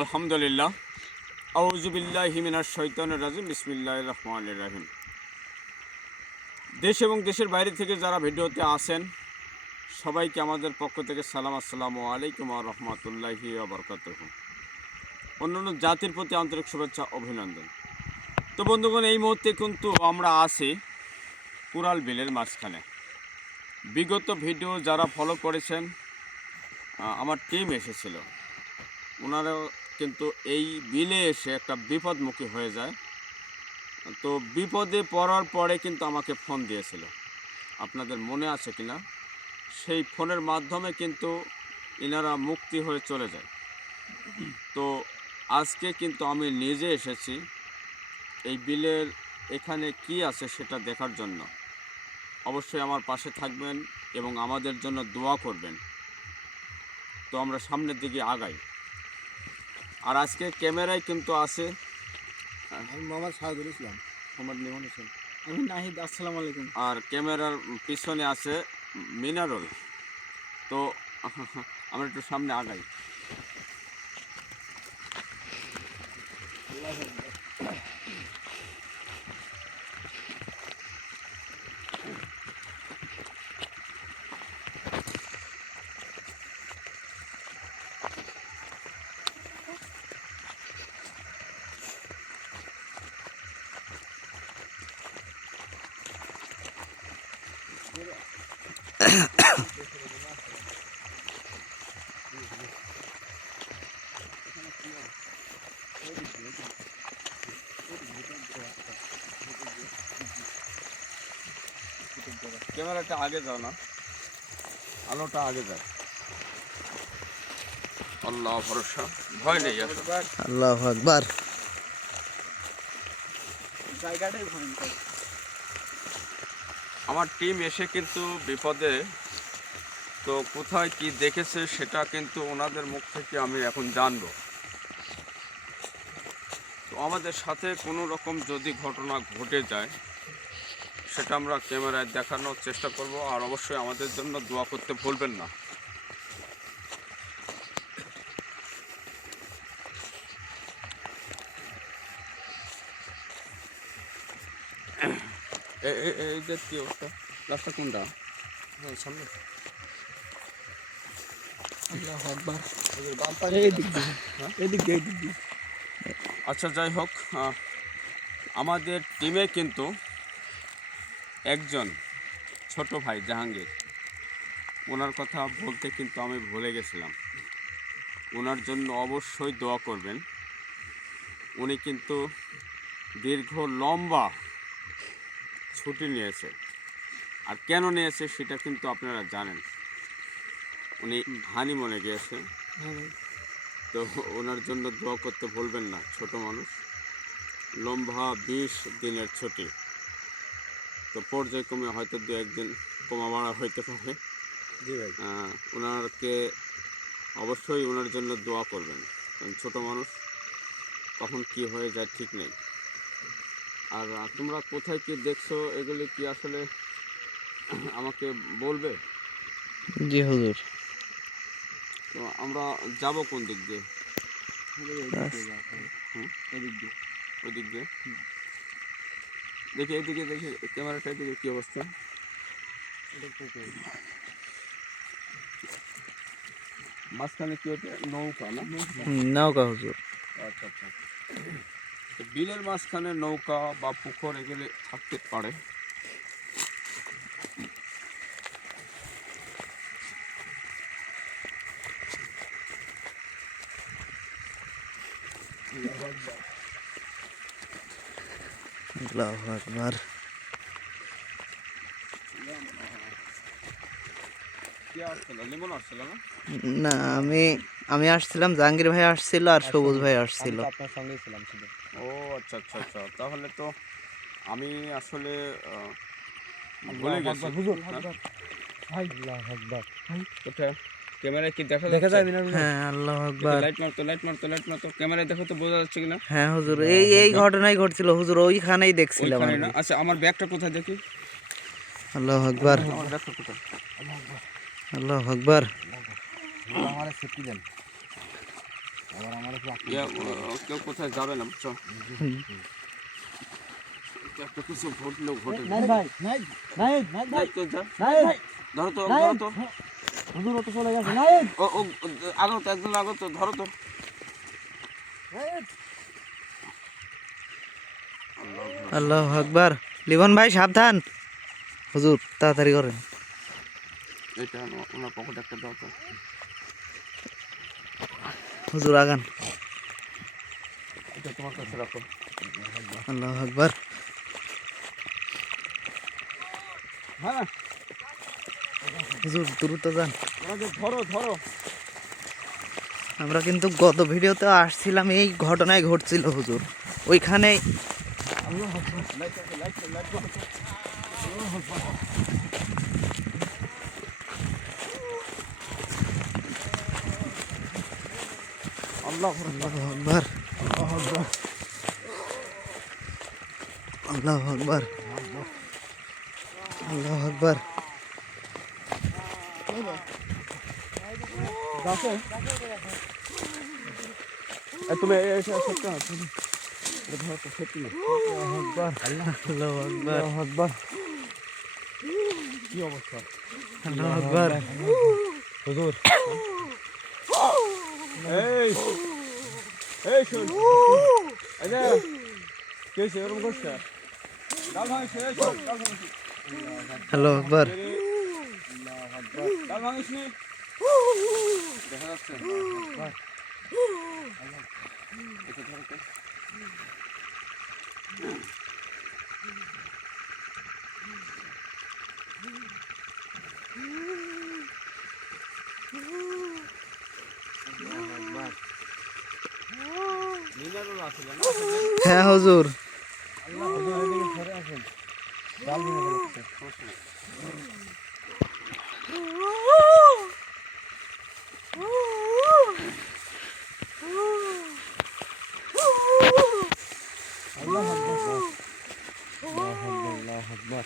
আলহামদুলিল্লাহ আউযুবিল্লাহি মিনাশ শাইতানির রাজিম বিসমিল্লাহির রহমানির রহিম। দেশ এবং দেশের বাইরে থেকে যারা ভিডিওতে আসেন সবাইকে আমাদের পক্ষ থেকে সালাম, আসসালামু আলাইকুম ওয়া রাহমাতুল্লাহি ওয়া বারাকাতুহু। অন্যান্য জাতির প্রতি আন্তরিক শুভেচ্ছা, অভিনন্দন। তো বন্ধুগণ, এই মুহূর্তে কিন্তু আমরা আছি কুড়াল বিলের মাঝখানে। বিগত ভিডিও যারা ফলো করেছেন, আমার টিম এসেছিল, ওনারাও কিন্তু এই বিলে এসে একটা বিপদমুখী হয়ে যায়। তো বিপদে পড়ার পরে কিন্তু আমাকে ফোন দিয়েছিল, আপনাদের মনে আছে কিনা? সেই ফোনের মাধ্যমে কিন্তু এনারা মুক্তি হয়ে চলে যায়। তো আজকে কিন্তু আমি নিজে এসেছি এই বিলের এখানে কি আছে সেটা দেখার জন্য। অবশ্যই আমার পাশে থাকবেন এবং আমাদের জন্য দোয়া করবেন। তো আমরা সামনের দিকে আগাই। আর আজকে ক্যামেরায় কিন্তু আছে আমি মোহাম্মদ শাহদুল ইসলাম। মোহাম্মদ লিমন হোসেন, আমি নাহিদ। আসসালামু আলাইকুম। আর ক্যামেরার পিছনে আছে মিনারুল। তো আমরা একটু সামনে আগাই। ক্যামেরাটা আগে যাও না, আলোটা আগে যায়। আল্লাহ ভরসা, ভয় নেই। আল্লাহু আকবার। জায়গাটাই ভয়ঙ্কর। আমার টিম এসে কিন্তু বিপদে, তো কোথায় কি দেখেছে সেটা কিন্তু ওনাদের মুখ থেকে আমি এখন জানবো। তো আমাদের সাথে কোনো রকম যদি ঘটনা ঘটে যায় সেটা আমরা ক্যামেরায় দেখানোর চেষ্টা করব। আর অবশ্যই আমাদের জন্য দোয়া করতে ভুলবেন না। এই যে কি অবস্থা, রাস্তা কোনটা? হ্যাঁ, সামনে। আল্লাহু আকবার। এদিক দিয়ে। আচ্ছা, যাই হোক, আমাদের টিমে কিন্তু একজন ছোট ভাই জাহাঙ্গীর, ওনার কথা বলতে কিন্তু আমি ভুলে গেছিলাম। ওনার জন্য অবশ্যই দোয়া করবেন। উনি কিন্তু দীর্ঘ লম্বা ছুটি নিয়েছে, আর কেন নিয়েছে সেটা কিন্তু আপনারা জানেন। উনি হানিমুনে গিয়েছে। তো ওনার জন্য দোয়া করতে ভুলবেন না। ছোট মানুষ, লম্বা 20 দিনের ছুটি। তো পর্যায়ক্রমে হয়তো 2-1 দিন কমা বাড়া হইতে পারে। জি ভাই। ওনাকে অবশ্যই ওনার জন্য দোয়া করবেন, কারণ ছোটো মানুষ কখন কি হয়ে যায় ঠিক নেই। আর তোমরা কোথায় কি দেখছো এগুলি কি আসলে আমাকে বলবে? জি হুজুর। তো আমরা যাব কোন দিক দিয়ে? ওই দিক দিয়ে দেখি, এইদিকে দেখি ক্যামেরাটা, এদিকে কি অবস্থা। মাঝখানে কি হচ্ছে? নৌকা না? নৌকা হুজুর। আচ্ছা আচ্ছা। তো বিলের মাঝখানে নৌকা বা পুকুর এগুলি থাকতে পারে। আল্লাহু আকবার। কি আসছিল? লিমন আসছিল না? না, আমি আসছিলাম, জাহাঙ্গীর ভাই আসছিল আর সবুজ ভাই আসছিল। আপনার সঙ্গেই ছিলাম শুধু। ও আচ্ছা আচ্ছা আচ্ছা, তাহলে তো আমি আসলে ভুলে গেছি। ভাই আল্লাহু আকবার। কোথায় ক্যামেরায় কি দেখা দেখা যাচ্ছে? যায় মিনার ভাই? হ্যাঁ, আল্লাহু আকবার। লাইট মারতো, ক্যামেরায় দেখো তো বোঝা যাচ্ছে কিনা? হ্যাঁ হুজুর, এই ঘটনাই ঘটছিল হুজুর, ওইখানেই দেখছিলাম ওইখানে আর না? কি। আচ্ছা, আমার ব্যাগটা কোথায় দেখি? আল্লাহু আকবার। আমার ব্যাগটা কোথায়? আল্লাহু আকবার। আমার সেফটি দেন। কেউ কোথায় যাবে না বুঝছো, হুম। একটা কিছু ঘটলেও ঘটে নাই ভাই নাই নাই নাই নাই, কে যা? নাই ধরো তো নাই ধরো তো হুজুর তো চলে গেছে নাই ও ও আগো তো একজন আগো তো ধরো তো। আল্লাহু আকবার। লিবন ভাই সাবধান, হুজুর তাড়াতাড়ি করেন। এটা ওনার পকেটে একটা দাও তো। হুজুর আগান। এটা তোমার কাছে রাখো। আল্লাহু আকবার। হ্যাঁ হুজুর দ্রুত যান। ওনাকে ধরো ধরো। আমরা কিন্তু গত ভিডিওতে আসছিলাম, এই ঘটনায় ঘটছিল হুজুর ওইখানে। আল্লাহ আল্লাহু আকবার, আল্লাহু আকবার, আল্লাহু আকবার। তুমি সত্যি না, ধরো তো সত্যি না। আল্লাহু আকবার, আকবার কি অবস্থা? আল্লাহু আকবার। হুজুর এই এই শোন, এই যে কে সে এরকম করছে? ডাল ভাঙিস, এই শোন, ডাল ভাঙিস। আল্লাহু আকবার। ডাল ভাঙিস নি? দেখা যাচ্ছে? এটা ধরো তো। মিনারেল আছে না? হ্যাঁ হুজুর, হুজুর এদিকে সরে আসেন ডাল ভেঙে ফেলেছে আল্লাহু আকবার আল্লাহু আকবার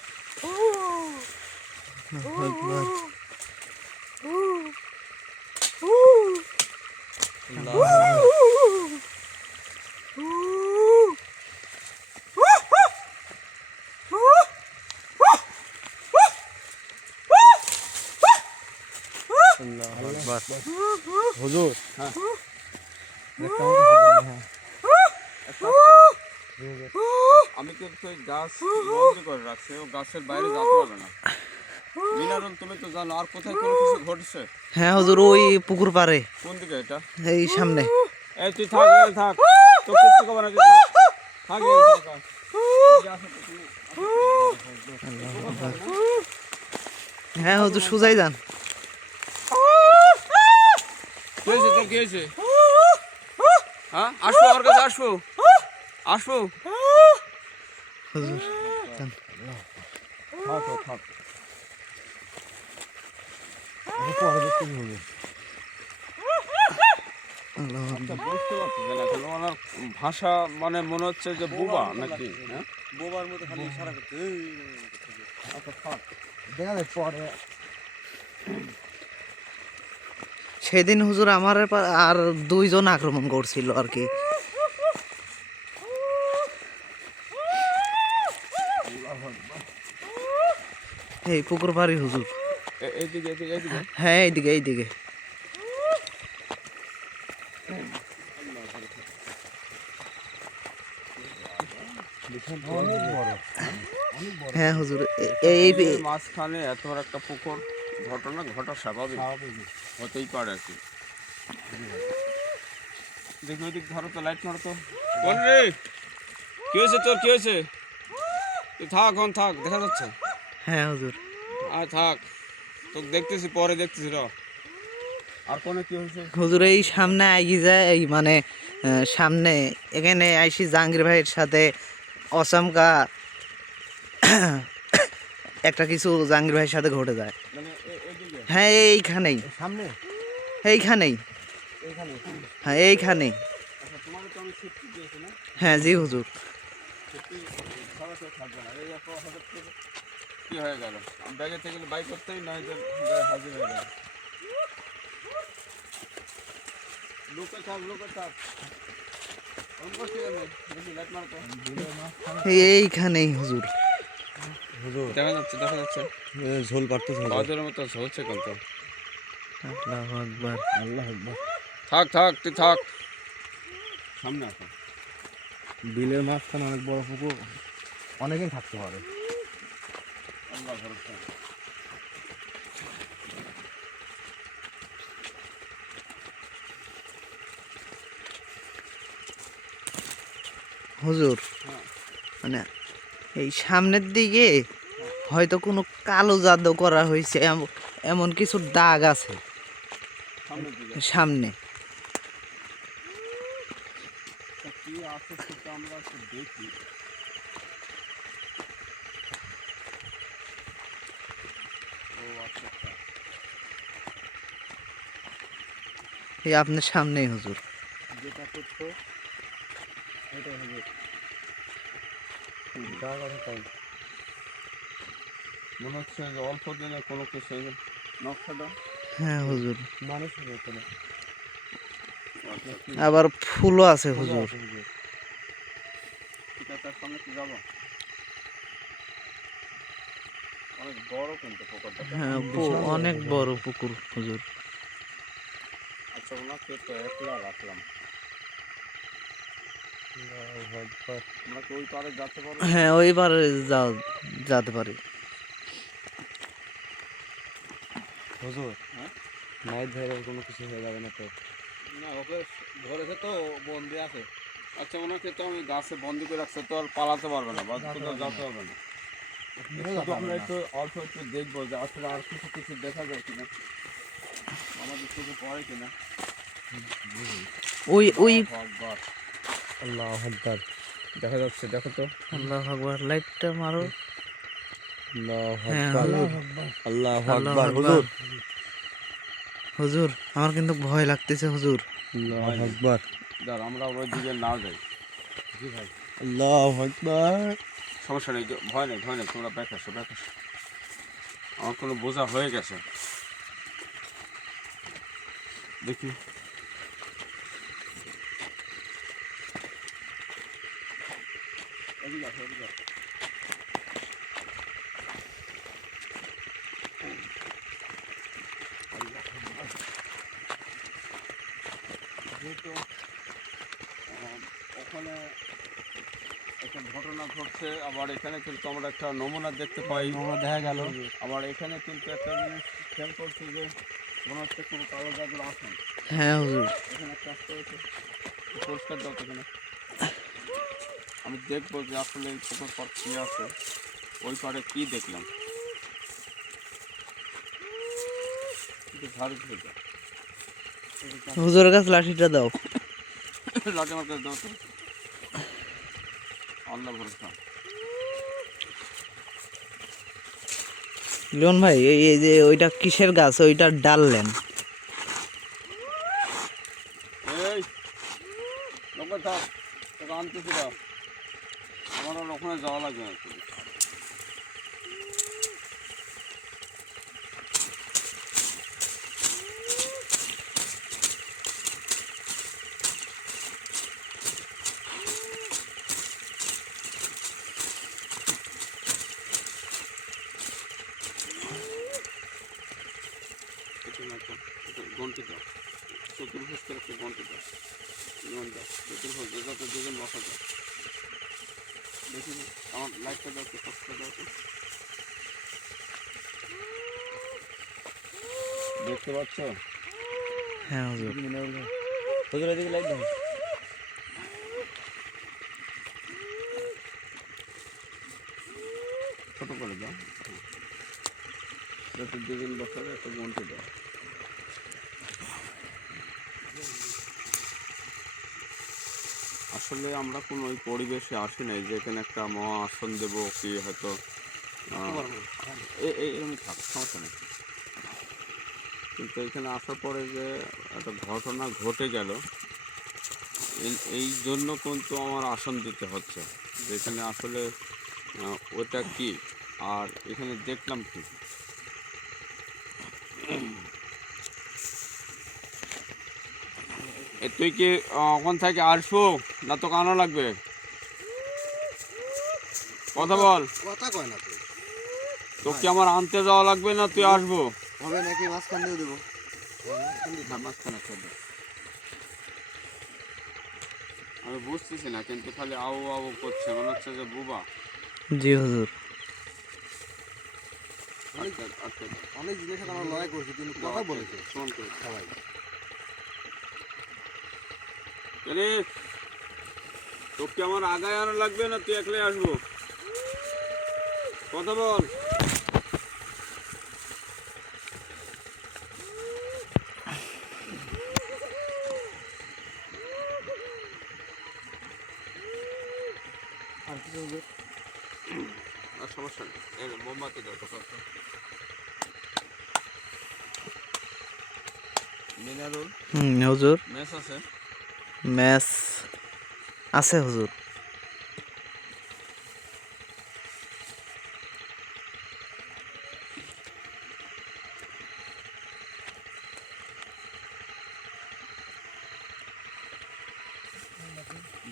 আল্লাহু আকবার। আল্লাহু আকবার হুজুর হ্যাঁ। আমি কিন্তু ওই গাছ বন্ধ করে রাখছি, ও গাছের বাইরে যেতে পারবে না। মিনারুল তুমি তো জানো আর কোথায় কোনো কিছু ঘটছে? হ্যাঁ হুজুর, ওই পুকুর পাড়ে, কোন দিকে এটা? এই সামনে। এই তুই থাক, এই থাক, তো কিচ্ছু করবে না, তুই থাক, থাক, এই থাক। এই যে আসো তো তুমি, হ্যাঁ হুজুর সুজাই যান। কি হয়েছে তোর, কি হয়েছে? হ্যাঁ আসবো, আমার কাছে আসবো, আসবো। হুজুর যান। থাক ও থাক। পরে দেখতে হবে আল্লাহু আচ্ছা, আকবার। বুঝতে পারছি না কেন ওনার ভাষা, মানে মনে হচ্ছে যে বোবা নাকি? হ্যাঁ বোবার মতো খালি ইশারা করতে আচ্ছা থাক। দেখা যায় পরে সেদিন হুজুর আমার আর দুইজন আক্রমণ করছিল আর কি। এই পুকুর পাড়ি হুজুর। এইদিকে এইদিকে এইদিকে। হ্যাঁ এইদিকে এইদিকে। অনেক বড় হ্যাঁ হুজুর, এই বিলের মাঝখানে এত বড় একটা পুকুর, ঘটনা ঘটা স্বাভাবিক, হতেই পারে আর কি। দেখি ওইদিক ধরো তো, লাইট মারো তো। বল রে, কি হয়েছে তোর, কি হয়েছে? তুই থাক, এখন থাক, দেখা যাচ্ছে। হ্যাঁ হুজুর। আর থাক, তোকে দেখতেছি, পরে দেখতেছি। র আর কোনে কি হয়েছে? হুজুর এই সামনে আইগি যায়, এই মানে সামনে এখানে আইসি জাহাঙ্গীর ভাইয়ের সাথে অচমকা একটা কিছু জাহাঙ্গীর ভাইয়ের সাথে ঘটে যায়। মানে এইদিকে হ্যাঁ এইখানেই, সামনে এইখানেই, এখানে হ্যাঁ এইখানেই। আচ্ছা, তোমার তো আমি সেফটি দিয়েছি না? হ্যাঁ জি হুজুর। সেফটি ছাড়া তো থাকবে না। এই একটা হঠাৎ করে কি হয়ে গেল, ব্যাগে থেকে বাই করতেই নয় যে হাজির হয়ে গেল। লুকে থাক অন করছি কেন দেখি লাইট মারো তো এইখানেই হুজুর। হুজুর দেখা যাচ্ছে ঝোল পারতেছে বাজারের মতো ঝলছে কিন্তু আল্লাহু আকবার। আল্লাহ আকবার। থাক তুই থাক সামনে আসো বিলের মাঝখানে অনেক বড় পুকুর, অনেকেই থাকতে পারে। আল্লাহ ভরসা হুজুর হ্যাঁ মানে এই সামনের দিকে হয়তো কোনো কালো জাদু করা হয়েছে, এমন কিছু দাগ আছে সামনের দিকে সামনে। তা কি আছে সেটা আমরা একটু দেখি ও আচ্ছা এই আপনার সামনেই হুজুর। যেটা করছো এটা হবে যা কথা তাই মনে হচ্ছে যে অল্প দিনে কোনো কিছু এই যে নকশাটা হ্যাঁ হুজুর, মানুষ হতো না। আবার ফুলও আছে হুজুর। ঠিক আছে তার সামনে কি যাবো অনেক বড় কিন্তু পুকুরটা হ্যাঁ অনেক বড় পুকুর হুজুর। আচ্ছা ওনাকে তো একলা রাখলাম আমরা কি ওই পারে যেতে পারবো হ্যাঁ ওইবারে যেতে পারি। হুজুর হ্যাঁ নাইট ভাইয়ের কোনো কিছু হয়ে যাবে না তো? না ওকে ধরেছে তো বন্দি আছে আচ্ছা ওনাকে তো আমি গাছে বন্দি করে রাখছে তো আর পালাতে পারবে না বা কোথাও যেতে পারবে না শুধু আমরা একটু অল্প একটু দেখবো যে আসলে আর কিছু দেখা যায় কিনা আমাদের চোখে পড়ে কিনা ওই আকবার আল্লাহ আকবার। দেখা যাচ্ছে দেখো তো আল্লাহু আকবার, লাইটটা মারো। আল্লাহ হ্যাঁ আকবার। হুজুর, আল্লাহ আল্লাহু আকবার। আকবার। হুজুর হুজুর আমার কিন্তু ভয় লাগতেছে হুজুর। আল্লাহ ভয় নেই। আকবার। দাঁড় আমরা ওই দিকে না যাই জি ভাই। আল্লাহ আকবার। সমস্যা নেই ভয় নেই তোমরা ব্যাক আসো আমার কোনো বোঝা হয়ে গেছে দেখি এদিকে আসো। যেহেতু ওখানে একটা ঘটনা ঘটছে আবার এখানে কিন্তু আমরা একটা নমুনা দেখতে পাই আমরা দেখা গেল আবার এখানে কিন্তু একটা জিনিস খেয়াল করছি যে মনে হচ্ছে কোনো কালো জাদুর আসন হ্যাঁ হুজুর, এখানে একটা আসতে হয়েছে পরিষ্কার দাও তো এখানে আমি দেখবো যে আসলে এই পুকুর পর কী আছে ওই পারে কী দেখলাম একটু ঝাড়ু দিয়ে দাও হুজুরের কাছে লাঠিটা দাও। লাঠি আমার কাছে দাও তো আল্লাহ ভরসা লিওন ভাই এই যে ওইটা কিসের গাছ, ওইটা ডাললেন? এই লোক থাক তোকে আনতেছি দাও আমার আর ওখানে যাওয়া লাগবে না ঘন্টি দাও চতুর্ভুজ করে একটা ঘন্টি দাও দাও চতুর্ভুজ যাতে দুজন বসা যায় দেখি আমার লাইটটা দাও তো কষ্ট দাও তো দেখতে পাচ্ছ হ্যাঁ হুজুর, হুজুর এদিকে লাইট দাও। ছোটো করে দাও যাতে দুজন বসা যায় একটা ঘন্টি দাও আসলে আমরা কোনো ওই পরিবেশে আসি নাই যে এখানে একটা মহা আসন দেবো কি হয়তো এরকম থাক সমস্যা নেই কিন্তু এখানে আসার পরে যে একটা ঘটনা ঘটে গেল এই জন্য কিন্তু আমার আসন দিতে হচ্ছে যেখানে আসলে ওটা কি আর এখানে দেখলাম কি তুই কি ওখান থেকে আসবো না তো কানো লাগবে? কথা বল। কথা কয় না তুই। তো কি আমার আনতে যাওয়া লাগবে না তুই আসবো? হবে নাকি মাঝখান দিয়ে দেবো? হ্যাঁ, মাঝখানে চলবে। আমি বুঝতেছি না, কিন্তু খালি আউ আউ করছে, মনে হচ্ছে যে বুবা। জি হুজুর। আচ্ছা আচ্ছা, অনেক জিনিসের সাথে আমরা লড়াই করছি কিন্তু কথা বলেছে সমান করে সবাই। তো কি আমার আগায় আনা লাগবে না তুই একলাই আসবো? কথা বল। আর কিছু হবে? আর সমস্যা নেই, এই নে, মোমবাতি দাও তো কত। মিনারুল হুজুর। মেস আছে? ম্যাচ আছে হুজুর।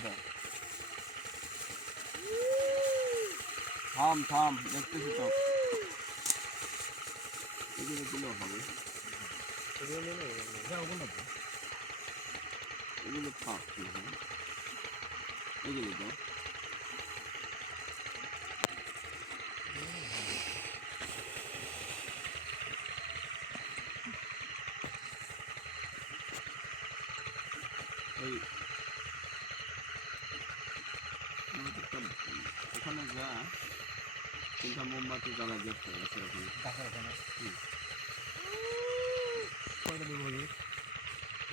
দাও। থাম থাম, দেখতেছি তো। এগুলো দিলেও হবে, এগুলো থাক না হয়, এগুলো দাও। এই ওখানে যা, তিনটা মোমবাতি জ্বালা দেখতে হবে সেরকম। কয়টা দেবো?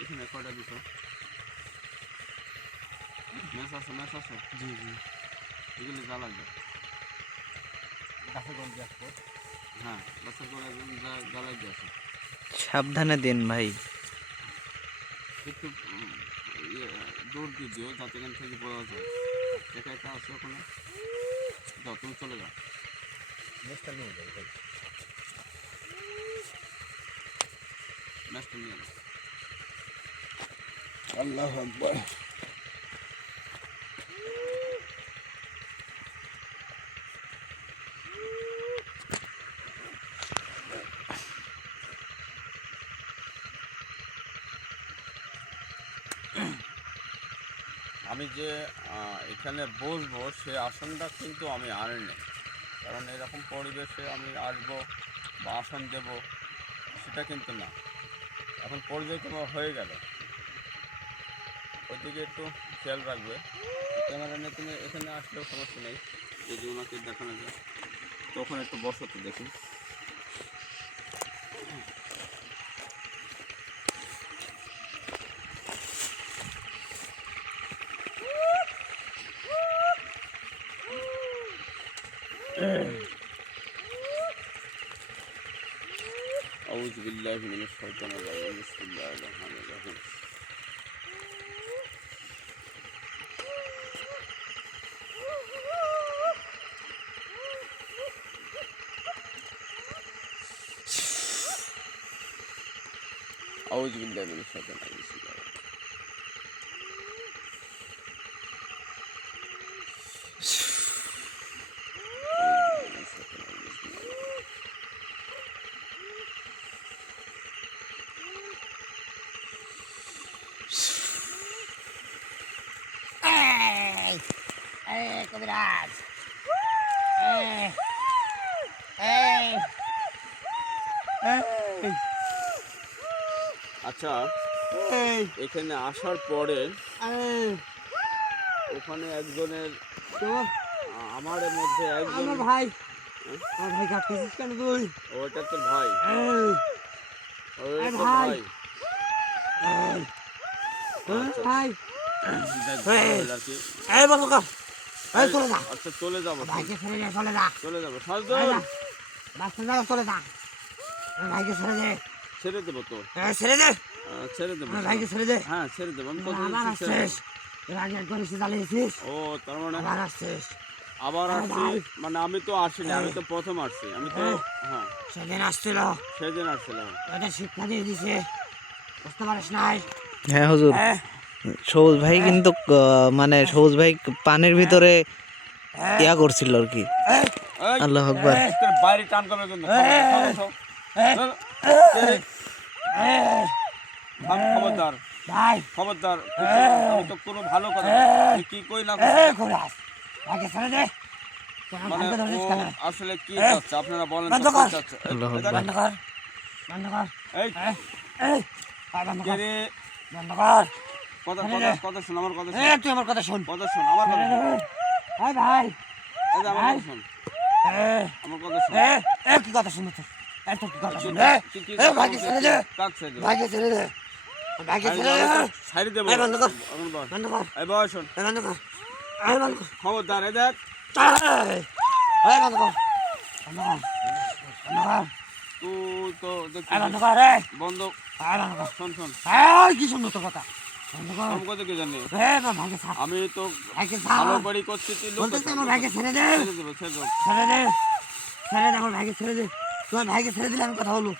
এখানে কয়টা দিত? ম্যাচ আছে, ম্যাচ আছে। জি জি। এগুলো জ্বালা দাও। গাছে গন্ধ আসবো। হ্যাঁ, বাসা করে জ্বালাই দিয়েছে। সাবধানে দিন ভাই। একটু দৌড় দিয়ে দিও যাতে এখান থেকে পড়া যায়। একা একা আছে ওখানে, যাও তুমি চলে যাও। নেক্সটটা নিয়ে যাই ভাই। ম্যাচটা নিয়ে যাও। আল্লাহু আকবার। আমি যে এখানে বসবো সে আসনটা কিন্তু আমি আনিনি, কারণ এরকম পরিবেশে আমি আসবো বা আসন দেব সেটা কিন্তু না। এখন পরিচয় হয়ে গেল, ওইদিকে একটু খেয়াল রাখবে। ক্যামেরা নিয়ে তুমি এখানে আসলেও সমস্যা নেই, যদি ওনাকে দেখানো যায় তখন একটু বসো তো দেখি। أعوذ بالله من الشيطان الرجيم بسم الله الرحمن الرحيم أعوذ بالله من الشيطان الرجيم بسم الله الرحمن কবিরাজ। আচ্ছা, এখানে আসার পরে ওখানে একজনের আমার মধ্যে একজন ভাই, আমার ভাই কাটতেছিস কেন তুই? ওটা তোর ভাই, ওটা তোর ভাই। ভাই। ভাই আর কি। এই বলো কা, এই চলে যা, আচ্ছা চলে যাবো, ভাইকে ছেড়ে দে, চলে যা, চলে যাবো। বাচ্চা যারা চলে যা, ভাইকে ছেড়ে দে, ছেড়ে দেবো তো, ছেড়ে দে, ছেড়ে দেবো। ভাইকে ছেড়ে দে। হ্যাঁ ছেড়ে দেবো, আমি কথা আবার দিচ্ছি, ছেড়ে আসছিস, দেবো। এর আগে একবার এসে জ্বালিয়েছিস, ও তার মানে আবার আসছিস। আবার আরে আসছি, ভাই। মানে আমি তো আসিনি, আমি তো প্রথম আসছি, আমি তো হ্যাঁ সেদিন আসছিল, সেদিন আসছিলাম। এটা শিক্ষা দিয়ে দিছে, বুঝতে পারিস নাই? হ্যাঁ হুজুর, সবুজ ভাই কিন্তু মানে সবুজ ভাই পানির ভিতরে ইয়া করছিল আর কি। এই, আল্লাহ আকবার। তোর বাইরে টান করবে কিন্তু খবরদার ভাই খবরদার আমি তো কোনো ভালো কথা আমি কি কই না কই, খোরাস আগে ছেড়ে দে মানে আমাকে ধরিস ও কেন? আসলে কি চাচ্ছে আপনারা বলেন তো বন্ধ কি কর। চাচ্ছে আল্লাহ এই আকবার। বন্ধ কর বন্ধ কর এই এই বন্ধ কে কর রে বন্ধ কর কথা ছেড়ে কথা দে। কথা শুন আমার কথা এই শুন তুই আমার কথা শোন কথা শুন আমার কথা শুন এই ভাই এই যে আমার ভাই। কথা শুন এই আমার কথা শুন এই কি কথা শুনছ এই তো কি কথা শুন কি এই ভাইকে ছেড়ে দে কাক ছেড়ে দেব ভাইকে ছেড়ে দে ভাইকে ছেড়ে দে ছাড়ি দেব এই বন্ধ কর। এখন বল বন্ধ কর এই বয় শুন এই বন্ধ কর এই বন্ধ কর খবরদার এই দেখ এই বন্ধ কর বন্ধ কর বন্ধ কর তুই তো এই বন্ধ দেখছিস কর রে বন্ধ এই বন্ধ কর শোন শোন এই কি শুনছ তোর কথা বন্ধ কর আমি কথা কি জানি এই না ভাইকে ছাড় আমি তো ভাইকে ছাড় ভালো বাড়ি করছি তুই লোক বলতেছি আমার ভাইকে ছেড়ে দে ছেড়ে দেবো ছেড়ে দেবো ছেড়ে দে ছেড়ে দে আমার ভাইকে ছেড়ে দে তোমার ভাইকে ছেড়ে দিলে আমি কথা বলবো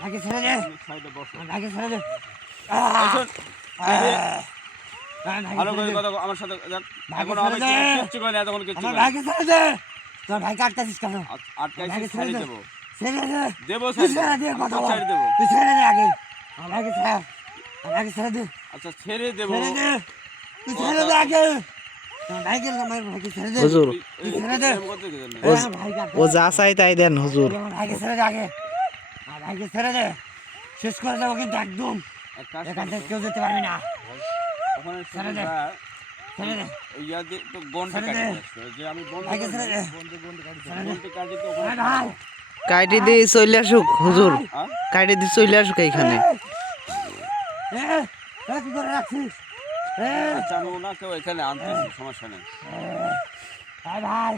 ভাইকে ছেড়ে দে সাইডে বসো আমার ভাইকে ছেড়ে দে এই শোন, ভালো করে আমার কথা কও, আমার সাথে দেখ ভাইকে এখন আমি ছেড়ে দে। কিচ্ছু করি না এতক্ষণ কিচ্ছু করি না। ভাইকে ছেড়ে দে তোমার ভাইকে আটকাছিস কেন আটকাইছি ভাইকে ছেড়ে ছাড়ি দে। দেবো ছেড়ে দে দেবো তুই ছাড়ি ছেড়ে দে দেবো কথা আমি তো বল ছাড়ি দেবো তুই ছেড়ে দে আগে আমার ভাইকে ছেড়ে আমার ভাইকে ছেড়ে দে আচ্ছা ছেড়ে দেবো ছেড়ে দে তুই ছেড়ে দে আগে আমার ভাইকে ছেড়ে দে হুজুর এই ছেড়ে দে। এরকম করতে কি জানি? এই আমার ভাইকে ও যা চাই তাই দেন হুজুর। আমার ভাইকে ছেড়ে দে আগে আমার ভাইকে ছেড়ে দে শেষ করে দেবো কিন্তু একদম এক কাজ এখান করো থেকে তো, কেউ যেতে পারবি না ওখানে ছেড়ে শুধু দে। যা, ছেড়ে দে ওই ইয়া দিয়ে তো গন্ডি ছেড়ে কাটি দে। দিচ্ছে, যে আমি বন্ধ ভাইকে করে ছেড়ে দে ছেড়ে দে গন্ডি কাটি তো ভাই ওখানে ভাই কাইটি দিয়ে চলে আসুক হুজুর, হ্যাঁ? কাইটি দিয়ে চলে আসুক এইখানে। কি করে রাখছিস আচ্ছা আমি ওনাকেও এখানে আনতেছি সমস্যা নেই ভাই ভাই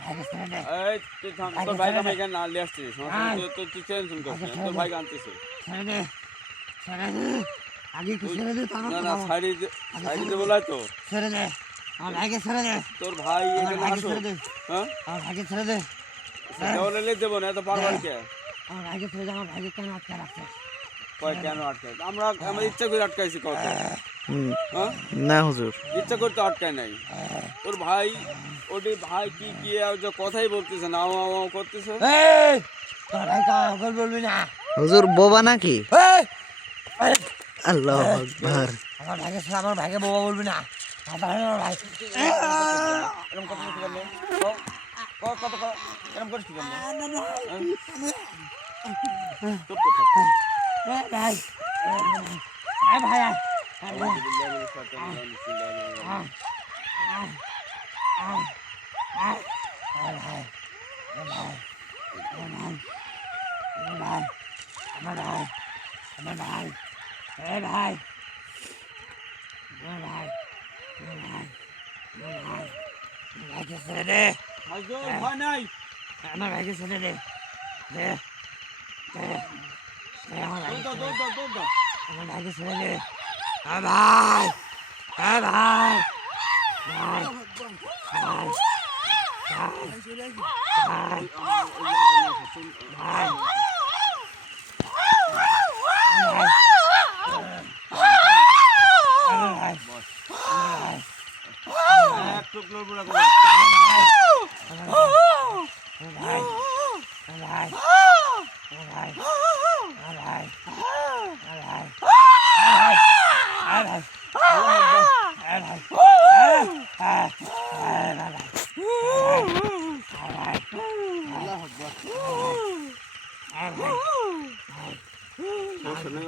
ভাইকে ছেড়ে দে এই তুই থাম, তোর ভাইকে আমি এখানে নিয়ে আসছি সমস্যা নেই, তুই টেনশন করিস না, তোর ভাইকে আনতেছি ছেড়ে দে ছেড়ে দে আগে একটু ছেড়ে দে তারপর না কথা না বল। সাইডে দেবো লাই তো ছেড়ে দে আমার ভাইকে ছেড়ে দে তোর ভাই আমার এখানে ভাইকে আসো ছেড়ে দে হ্যাঁ আমার ভাইকে ছেড়ে দে দেওয়ালে দেবো না এত পারবার কে আমার ভাইকে ছেড়ে দে আমার ভাইকে কেন আটকে রাখছিস কয় কেন আটকাই আমরা আমরা ইচ্ছা করে আটকাইছি কত হুম, হ্যাঁ না হুজুর, ইচ্ছা করতে আটকায় নাই তোর ভাই ওটি ভাই কি কি আর যে কথাই বলতেছে না আও আও আও করতেছে এই তোর ভাই কাগল বলবি না হুজুর বোবা নাকি? এই এই, আল্লাহ আকবার। আমার ভাইকে বাবা বলবি না আমার ভাই এরকম কথা কি বললো কত এরকম করিস কি বললো তোর কথা ভাই ভাই ভাই ভয় নাই আমার ভাইকে ছেড়ে দে দে দে আমার ভাইকে দৌড় ছেড়ে দাও দে। দৌড় দাও আমার ভাইকে ছেড়ে দে ভাই ভাই ভাই ভাই ভাই ভাই এক টুকরো পুরো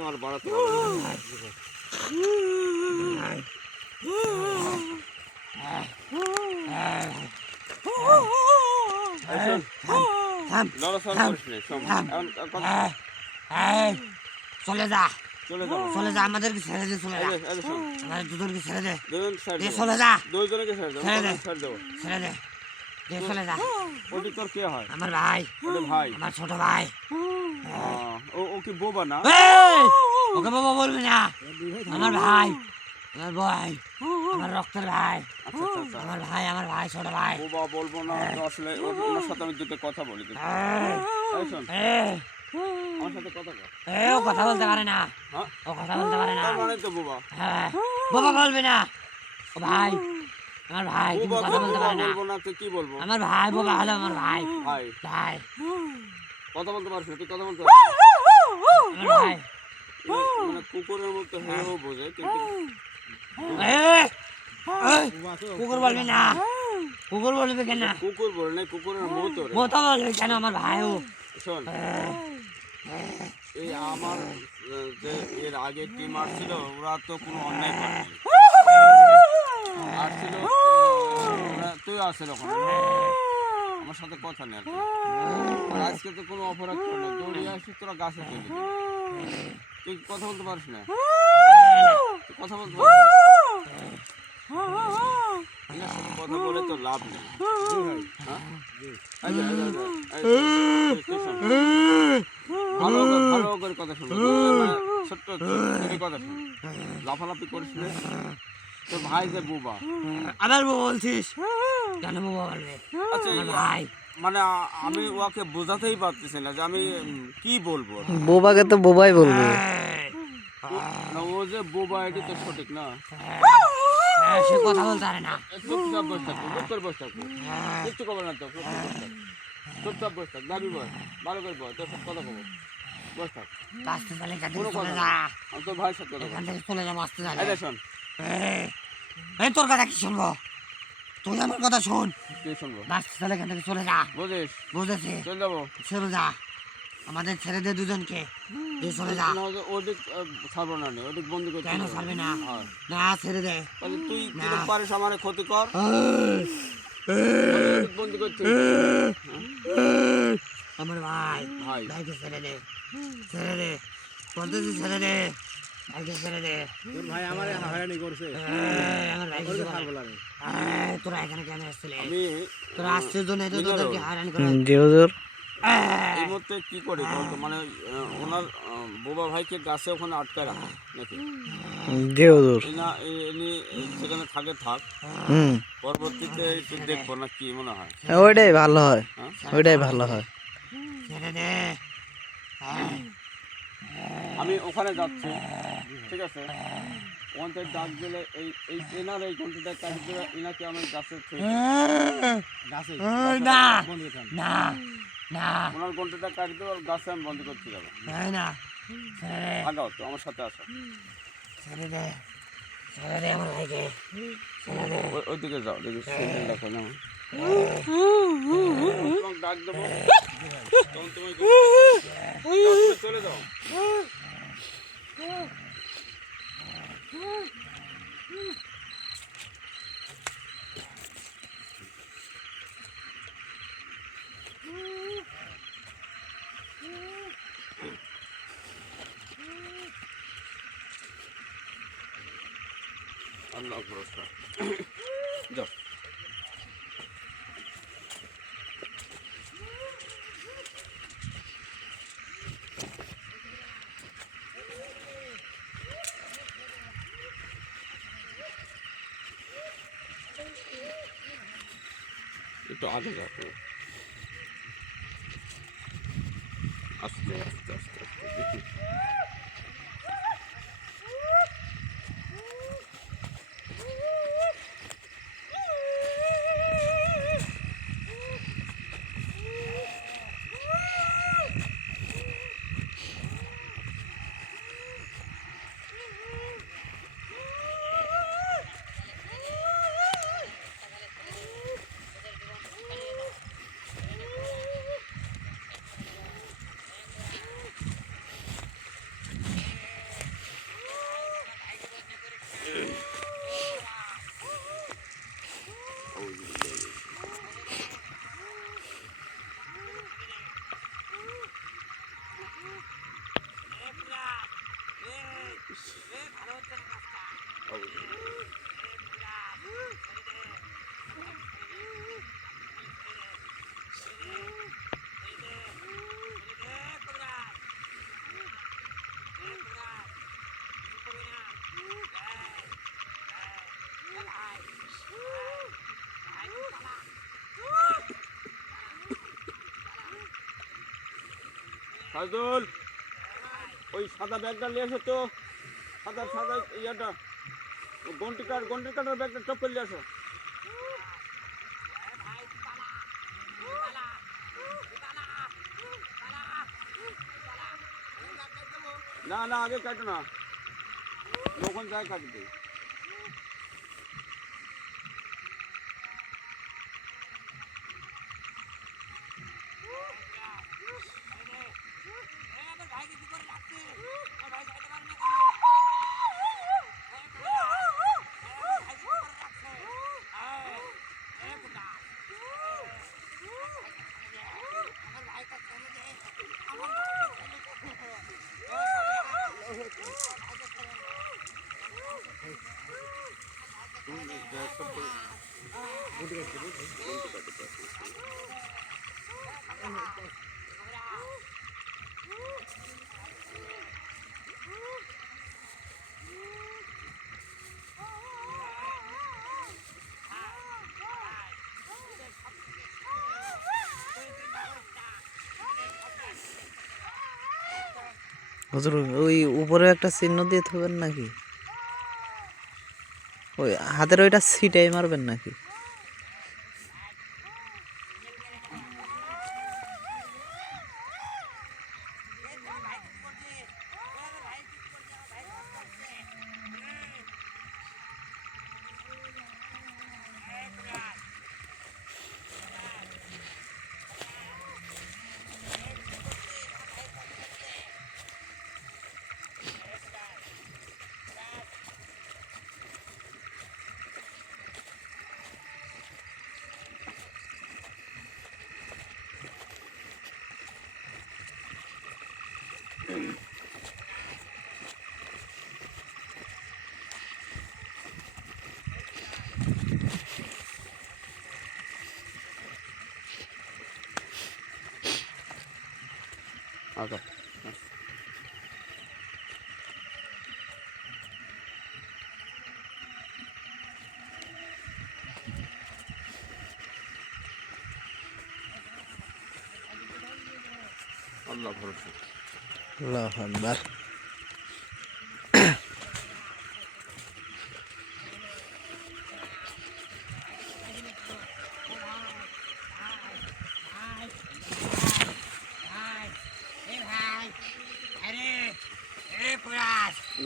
আর বাড়াতে লড়াচড়া করিস না শোন, এখন কথা- চলে যা চলে যাবো চলে যা আমাদেরকে ছেড়ে দে চলে যা এই যে শোন, আমাদের দুজনকে ছেড়ে দে দুজন সাইড দে দেবো চলে যা দুজনকে সাইড দেবো ছেড়ে দে। সাইড দেবো ছেড়ে দে দে চলে যা ওটি তোর কে হয় আমার ভাই ওটা ভাই আমার ছোট ভাই ও কি বোবা না এই! ওকে বাবা বলবি না আমার ভাই আমার ভাই আমার রক্তের ভাই আচ্ছা আচ্ছা আচ্ছা আমার ভাই ছোট ভাই বোবা বলবো না তো আসলে ওনার সাথে আমি দুটো কথা বলি তো। এই! এই শোন এই! আমার সাথে কথা বল। ও কথা বলতে পারে না, হ্যাঁ ও কথা বলতে পারে না। তার মানে তো বোবা। হ্যাঁ, বাবা বলবে না। ও ভাই, আমার ভাই কিন্তু বোবাকে কথা বলতে বোবা পারে না। বলবো না তো কি বলবো? আমার ভাই বাবা হলো আমার ভাই। ভাই ভাই, কথা বলতে পারছিস না, তুই কথা বলতে পারছিস না। আমার ভাই। মানে কুকুরের মতো হেও বোঝে কিন্তু এই, এই, কুকুর বলবি না, কুকুর বলবি কেন? কুকুর বলে না, কুকুরের মতো রে। মতো বলবি কেন? আমার ভাইও শোন, এই আমার যে এর আগে টিম আসছিল ওরা তো কোনো অন্যায় করেনি। আসছিল তুই আসছিল ওখানে, আমার সাথে কথা নেই আর কি। আর আজকে তো কোনো অপরাধ করে না, দৌড়িয়ে আসছিস তোরা গাছে তুলে দিলি। তুই কথা বলতে পারিস না, তুই কথা বলতে পারিস না। এনার সাথে কথা বলে তো লাভ নেই। হ্যাঁ? এই যে, এই যে, এই যে, তুই শোন। ভালো করে কথা শুনবি, ছোট্ট ছোট্ট কথা শুন, লাফালাফি করিস না। তোর ভাই যে বোবা, আবার বলছিস কেন? বাবা বলবে আচ্ছা আমার ভাই। মানে আমি ওকে বোঝাতেই পারতেছি না যে আমি কি বলবো। বোবাকে তো বোবাই বলবে। না, ও যে বোবা এটি তো সঠিক না। সে কথা বলতে পারে না। চুপচাপ বসে থাকবো, চুপ করে বসে থাকবো, কিচ্ছু করবে না তো, চুপচাপ বসে থাক, যাবি বস, ভালো করে বস, তোর সাথে কথা বলবো, বসে থাক, রাস্তা চালে এখান কোনো থেকে কথা চলে না। যা, আমি তোর ভাইয়ের সাথে কথা এখান বলবো। থেকে চলে যা, মাস্তে এই চালে। যে শোন, এই তোর কথা কি শুনবো? তুই আমার কথা শোন। তুই শুনবো, রাস্তা চালে এখান থেকে চলে যা, বুঝিস? বুঝেছি? চলে যাবো। চলে যা, আমাদের ছেড়ে দে দুজনকে, দিয়ে চলে যা। না, ওদিক ছাড়বো না, ওদিক বন্দি করতে কেন হবে। ছাড়বি না? হ্যাঁ। না, ছেড়ে দে। তাহলে তুই না। কিরকম পারিস আমার ক্ষতি কর, ওদিক বন্দি করতে আমার ভাই, ভাই। ভাইকে ছেড়ে দে, ছেড়ে দে, বলতেছি ছেড়ে দে, ভাইকে ছেড়ে দে। তোর ভাই আমার হয়রানি করছে আমার ভাইকে ওর ছেড়ে দে। ছাড়বো লাগে তোরা এখানে কেন আসছিলি? আমি তোরা আসছিস জন্য তো তোদেরকে হয়রানি করে। জি হুজুর। এই মুহূর্তে কি করি বলতো, মানে ওনার বোবা ভাইকে গাছে ওখানে আটকে রাখা নাকি? জি হুজুর। ইনি সেখানে থাকে থাক, হুম, পরবর্তীতে একটু দেখবো না কি মনে হয়। ওইটাই ভালো হয়, হ্যাঁ? ওইটাই ভালো হয়। ছেড়ে দে। আমি ওখানে যাচ্ছি, ঠিক আছে? ওখান থেকে ডাক দিলে এই এনার এই ঘন্টাটা কাজ দিলে এনাকে আমি গাছে থুই দিই। গাছে না, বন্ধ করে থাম। না, না, ওনার ঘন্টাটা কাজ দেবো, গাছে আমি বন্ধ করতে যাবো। না, ছেড়ে দে, আগাও তো আমার সাথে আসো, ছেড়ে দে, ছেড়ে দে আমার ভাইকে, ছেড়ে দে। ওইদিকে যাও, দেখি সিগন্যাল দেখো না। তোমাকে ডাক দেবো, তখন তুমি চলে যাও। আল্লাহ ভরসা, যাও। একটু আগে যাও, আস্তে আস্তে আস্তে আস্তে দেখি। সাজুল ওই সাদা ব্যাগটা নিয়ে এসো তো, সাদা সাদা ইয়াটা গন্টি কাটার ব্যাগটা টপ করে নিয়ে আসো। না না আগে কাটো না, যখন যায় কাটবে। হুজুর ওই উপরে একটা চিহ্ন দিয়ে থাকবেন নাকি? ওই হাতের ওইটা ছিটাই মারবেন নাকি? আচ্ছা আল্লাহ ভরসা। আল্লাহু আকবার।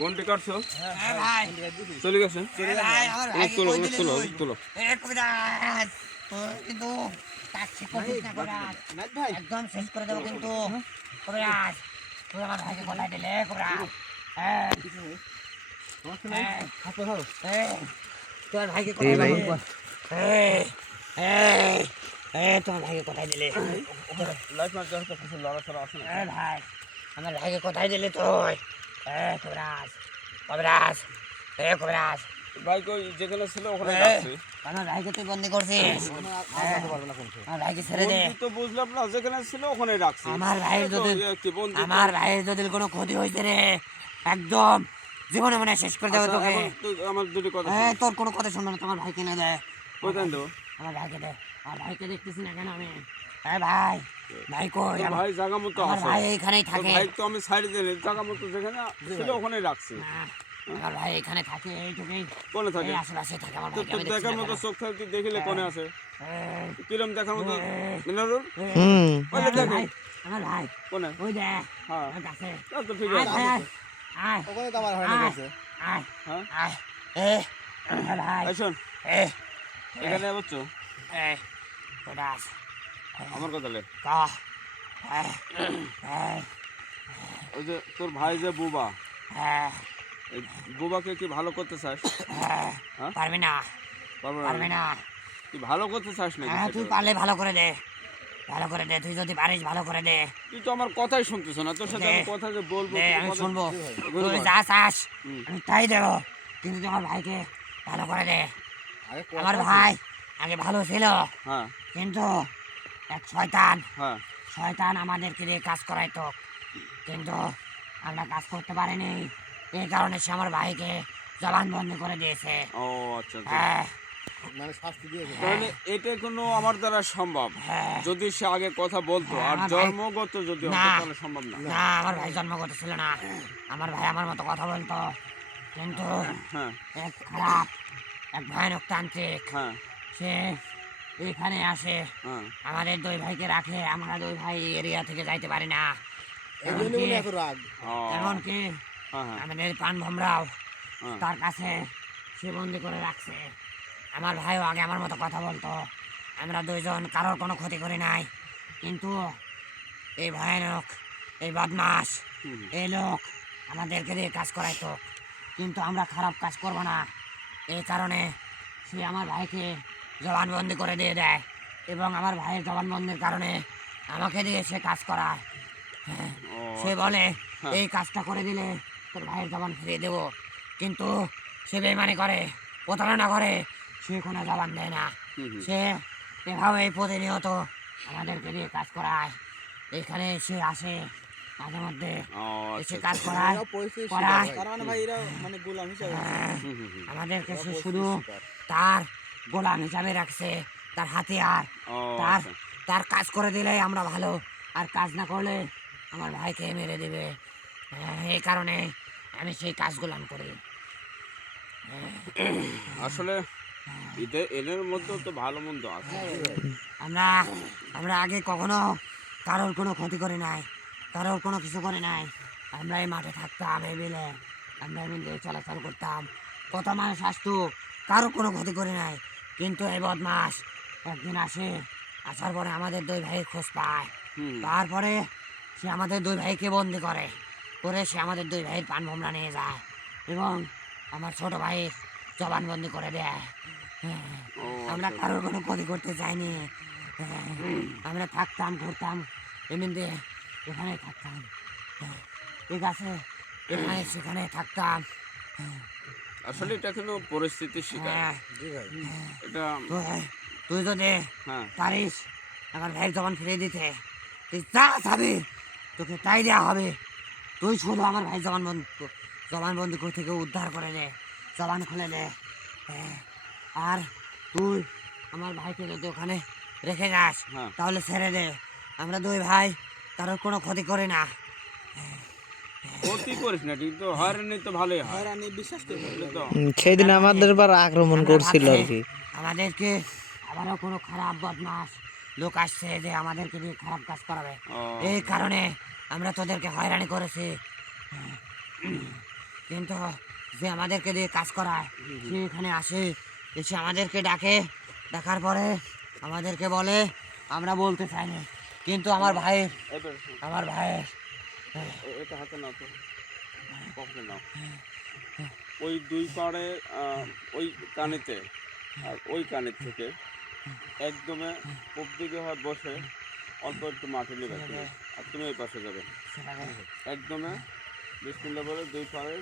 গন্টি কাটছো, ভাই চলে গেছে। ভাই আমার ভাই তোলো তোলো তোলো। কিন্তু কাজ শেষ করছিস না কবিরাজ, একদম শেষ করে দেবো কিন্তু কবিরাজ। তুই আমার ভাইকে গলায় দিলে কবিরাজ। তোমার ভাইকে এই ভাই তোমার ভাইকে কোথায় দিলে লাইফ মারতে হয়তো কিছু লড়াচড়া আছে না। ভাই? আমার ভাইকে কোথায় দিলে তুই? কবিরাজ কবিরাজ কবিরাজ, ভাই কই যেখানে ছিল ওখানে এই। রাখছে। আমার ভাইকে তুই বন্দি করছিস, আমার ভাইকে ছেড়ে দে। বন্দি তো বুঝলাম না, যেখানে ছিল ওখানে রাখছে। আমার ভাইয়ের যদি কি বন্দি? আমার ভাইয়ের যদি কোনো ক্ষতি হয়েছে রে, একদম জীবনে মনে শেষ করে দেবে আচ্ছা, তোকে। এখন তো আমার দুটি কথা এই তোর কোনো কথা শুনবে না, তোমার ভাইকে না দে। কোথায় দেবো? আমার ভাইকে দে, আমার ভাইকে দেখতেছি না কেন আমি? ভাই ভাই কই? তোর ভাই জায়গা মতো আমার আছে। ভাই এইখানেই তোর থাকে। ভাই তো আমি সাইড দিলে জায়গা মতো যেখানে ছিল ওখানে রাখছি। না, আমার ভাই এখানে থাকে, এইটুকুই কোনে থাকে? এই আশেপাশে থাকে। আমার তো ভাইকে তোর আমি দেখছি দেখার না মতো কেন? চোখ থাকতে দেখিলে কোনে আছে? এই, কিরম দেখার মতো মিনারুল? হুম ওই যে আমার দেখে ভাই, আমার ভাই কোনে? ওই দে হ্যাঁ আমার কাছে। তা তো ঠিক আয় আছে। ভাই আয় আয় ওখানে তো আমার হয়রানি করছে। আয় হ্যাঁ আয় ভাই এই শোন, এ এখানে বুঝছো এ কোদাস আমার কথা লে। ক ওই যে তোর ভাই যে বুবা, এই বুবাকে কি ভালো করতে চাস? হ্যাঁ? পারবি না, পারবো পারবি না? না। তুই ভালো করতে চাস নাকি? হ্যাঁ তুই সেটা? পারলে ভালো করে দে, ভালো করে দে। তুই যদি পারিস ভালো করে দে, তুই তো আমার কথাই শুনতেছ না, তোর সাথে দে। আমি কথা যে বলবো দে তোর আমি কথা- শুনবো। গুরু তুই ভাই। যা চাস হুম। আমি তাই দেবো, কিন্তু তুই আমার ভাইকে ভালো করে দে। আরে আমার কথা ভাই আগে ভালো ছিল, হ্যাঁ কিন্তু এক শয়তান হ্যাঁ শয়তান আমাদেরকে দিয়ে কাজ করাইতো, কিন্তু আমরা কাজ করতে পারিনি। এই কারণে সে আমার ভাইকে জবান বন্দি করে দিয়েছে। ও আচ্ছা আচ্ছা। হ্যাঁ মানে শাস্তি দিয়েছে। তাহলে এটা কোনো আমার দ্বারা সম্ভব যদি সে আগে কথা বলতো, আর আমার ভাই- জন্মগত যদি হতো না। তাহলে সম্ভব না। না আমার ভাই জন্মগত ছিল না, আমার ভাই আমার মতো কথা বলতো, কিন্তু হ্যাঁ এক খারাপ এক ভয়ানক তান্ত্রিক হ্যাঁ সে এখানে আসে, হ্যাঁ আমাদের দুই ভাইকে রাখে, আমরা দুই ভাই এরিয়া থেকে যাইতে পারি না। এই জন্য মনে হয় এত রাগ। ও, এমনকি হ্যাঁ হ্যাঁ আমাদের পান ভমরাও হ্যাঁ। তার কাছে সে বন্দি করে রাখছে। আমার ভাইও আগে আমার মতো কথা বলতো, আমরা দুইজন কারোর কোনো ক্ষতি করি নাই, কিন্তু এই ভয়ানক এই বদমাস হুম, এই লোক আমাদেরকে দিয়ে কাজ করাইতো, কিন্তু আমরা খারাপ কাজ করব না এই কারণে সে আমার ভাইকে জবানবন্দি করে দিয়ে দেয়, এবং আমার ভাইয়ের জবানবন্দির কারণে আমাকে দিয়ে সে কাজ করায়। হ্যাঁ, ও, সে বলে হ্যাঁ। এই কাজটা করে দিলে তোর ভাইয়ের জবান ফিরিয়ে দেবো, কিন্তু সে বেমানি করে, প্রতারণা করে, সে কোনো জবান দেয় না। হুম, হুম। সে এভাবে প্রতিনিয়ত আমাদেরকে দিয়ে কাজ করায়, এখানে সে আসে মাঝে মধ্যে ও, এসে আচ্ছা, কাজ আচ্ছা। করায় এরাও পরিস্থিতির করায়। শিকার ভাই। ভাই এরা মানে গোলাম হিসাবে হ্যাঁ, হুম, হুম, হুম। আমাদেরকে এরা সে পরিস্থিতির শুধু শিকার। তার গোলাম হিসাবে রাখছে, তার হাতিয়ার, ও, তার আচ্ছা। তার কাজ করে দিলে আমরা ভালো, আর কাজ না করলে আমার ভাইকে মেরে দেবে। এই কারণে আমি সেই কাজগুলো আমি করি। আসলে এদের মধ্যেও তো ভালো মন্দ আছে। আমরা আমরা আগে কখনো কারোর কোনো ক্ষতি করি নাই, কারোর কোনো কিছু করি নাই। আমরা এই মাঠে থাকতাম, এই বিলে আমরা এমনি চলাচল করতাম, কত মানুষ আসতো, কারোর কোনো ক্ষতি করি নাই, কিন্তু এই বদমাস একদিন আসে, আসার পরে আমাদের দুই ভাই খোঁজ পায়, হুম, তারপরে সে আমাদের দুই ভাইকে বন্দি করে, করে সে আমাদের দুই ভাইয়ের পান ভোমরা নিয়ে যায়, এবং আমার ছোট ভাইয়ের জবানবন্দি করে দেয়। ও, আমরা আচ্ছা। কারোর কোনো ক্ষতি করতে চাইনি, আমরা থাকতাম ঘুরতাম এমনি এখানে থাকতাম, ঠিক আছে, এখানে সেখানে থাকতাম। আসলে এটা কোনো পরিস্থিতির শিকার। হ্যাঁ, জি ভাই। এটা তুই যদি হ্যাঁ পারিস আমার ভাইয়ের জবান ফিরিয়ে দিতে, তুই যা চাবি তোকে তাই দেওয়া হবে। তুই শুধু আমার ভাই জবানবন্দি থেকে উদ্ধার করে দে, জবান খুলে দে। আর তুই আমার ভাইকে যদি ওখানে রেখে যাস হ্যাঁ তাহলে ছেড়ে দে, আমরা দুই ভাই কারোর কোনো ক্ষতি করি না। ক্ষতি করিস না, কিন্তু হয়রানি তো ভালোই হয়। হয়রানি বিশ্বাস করি বুঝলি তো? সেদিন আমাদের বার আক্রমণ আমরা করছিল আর ভাবছি কি। আমাদেরকে আবারও কোনো খারাপ বদমাস লোক আসছে যে আমাদেরকে দিয়ে খারাপ কাজ করাবে, ও, এই কারণে আমরা তোদেরকে হয়রানি করেছি। কিন্তু যে আমাদেরকে দিয়ে কাজ করায় সে এখানে আসে, এসে আমাদেরকে ডাকে, ডাকার পরে আমাদেরকে বলে, আমরা বলতে চাই না, কিন্তু আমার ভাইয়ের এটা হাতে নাও তো, পকেটে নাও। ওই দুই পাড়ে ওই কানেতে আর ওই কানের থেকে একদমে পূব দিকে হয় বসে অল্প একটু মাটি নেবে তুমি, আর তুমি এই পাশে যাবে একদমে বিসমিল্লাহ বলে দুই পাড়ে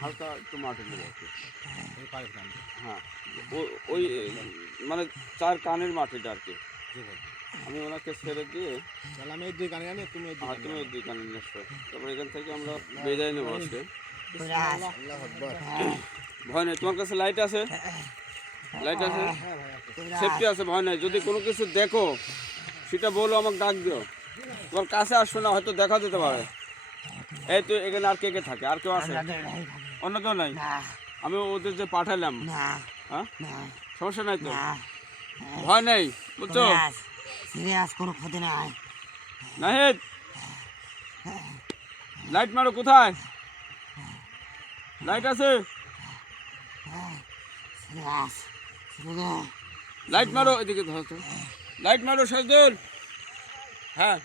হালকা একটু মাটি নেবে আর কি। এই পারে কান। হ্যাঁ ওই মানে চার কানের মাটিটা আর কি। জি ভাই। আমি ওনাকে ছেড়ে দিয়ে তাহলে আমি এই দুই কানে আনি, তুমি এই দুই কানে তুমি আনো। ওই দুই কানে নিচ্ছো, তারপর এখান থেকে আমরা বিদায় নেবো আজকে। আল্লাহু আকবার। ভয় নেই, তোমার কাছে লাইট আছে? লাইট আছে, হ্যাঁ ভাই আছে। সেফটি আছে, ভয় নেই। যদি কোনো কিছু দেখো সেটা বলো, আমাকে ডাক দিও। তোমার কাছে আসবে না, হয়তো দেখা যেতে পারে। এই তো এখানে আর কে কে থাকে? আর কেউ আছে? আমরা দুই ভাই থাকি। অন্য কেউ নাই? না আমি ওদের যে পাঠালাম, না হ্যাঁ না সমস্যা নাই তো? না, ভয় নেই, বুঝছো? সিরিয়াস কোনো ক্ষতি নাই। নাহিদ, লাইট মারো। কোথায় লাইট আছে? সিরিয়াস লাইট মারো, এদিকে ধরো তো। লাইট মারো সাজদুল। হ্যাঁ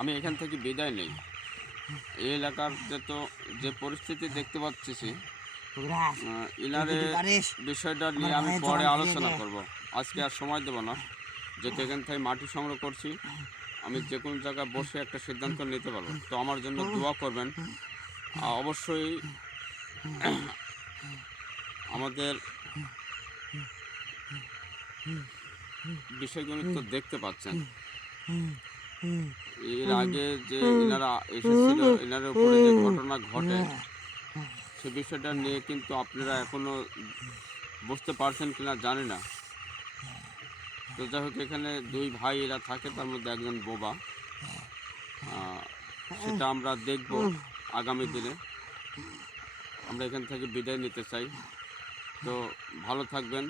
আমি এখান থেকে বিদায় নেই। এই এলাকার যে পরিস্থিতি দেখতে পাচ্ছি, ইনারে বিষয়টা নিয়ে আমি পরে আলোচনা করব। আজকে আর সময় দেবো না, যেহেতু এখান থেকে মাটি সংগ্রহ করছি। আমি যে কোনো জায়গায় বসে একটা সিদ্ধান্ত নিতে পারবো। তো আমার জন্য দোয়া করবেন। অবশ্যই আমাদের বিষয়গুলো তো দেখতে পাচ্ছেন। এর আগে যে এনারা এসেছিল, এনাদের উপরে যে ঘটনা ঘটে সে বিষয়টা নিয়ে কিন্তু আপনারা এখনো বুঝতে পারছেন কিনা জানি না। তো যাই হোক, এখানে দুই ভাই এরা থাকে, তার মধ্যে একজন বোবা। সেটা আমরা দেখব আগামী দিনে। আমরা এখান থেকে বিদায় নিতে চাই। তো ভালো থাকবেন,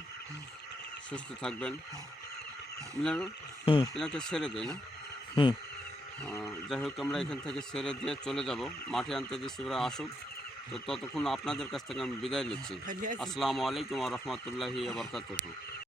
সুস্থ থাকবেন। মিনারুল, হুম এনাকে ছেড়ে দেয় না। হুম যাই হোক, আমরা এখান থেকে ছেড়ে দিয়ে চলে যাব, মাঠে আনতে দিচ্ছি, ওরা আসুক। তো ততক্ষণ আপনাদের কাছ থেকে আমি বিদায় নিচ্ছি। আসসালামু আলাইকুম ওয়া রাহমাতুল্লাহি ওয়া বারাকাতুহু।